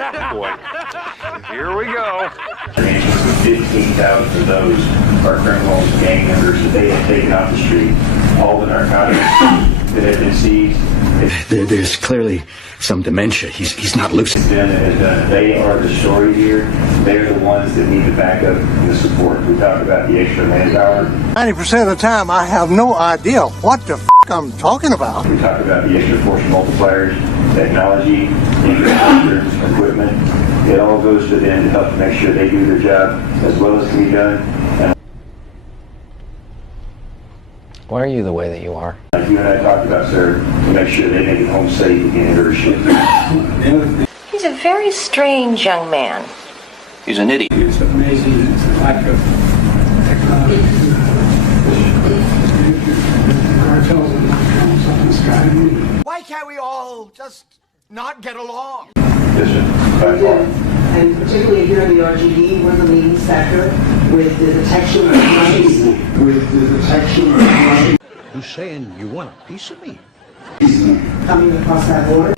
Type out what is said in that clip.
Boy, here we go. 15,000 of those are criminals, gang members that they have taken off the street. All the narcotics that have been seized. There's clearly some dementia. He's not lucid. They are the story here. They're the ones that need the backup and the support. We talk about the extra manpower. 90% of the time, I have no idea what the I'm talking about. We talk about the extra force multipliers, technology, infrastructure, equipment. It all goes to them to help make sure they do their job as well as can be done. And why are you the way that you are? like you and I talked about, sir, to make sure they make it home safe at the end of their shift. He's a very strange young man. He's an idiot. It's amazing. It's a lack of technology. Cartels and cartels up in the sky. Why can't we all just not get along? Yes, sir. By far. And particularly here in the RGD, we're the leading sector with the detection of drugs. You saying you want a piece of me? Coming across that border.